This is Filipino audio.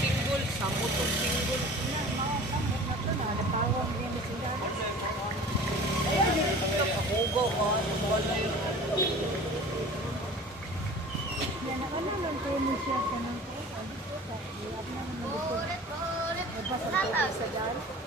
Single, samot o single. Nakahugaw ka, wala yun. Yan ako naman kayo mo siya ka ng ko. Sabi ko, sa hirap naman ng gusto. Diba sa sa dyan?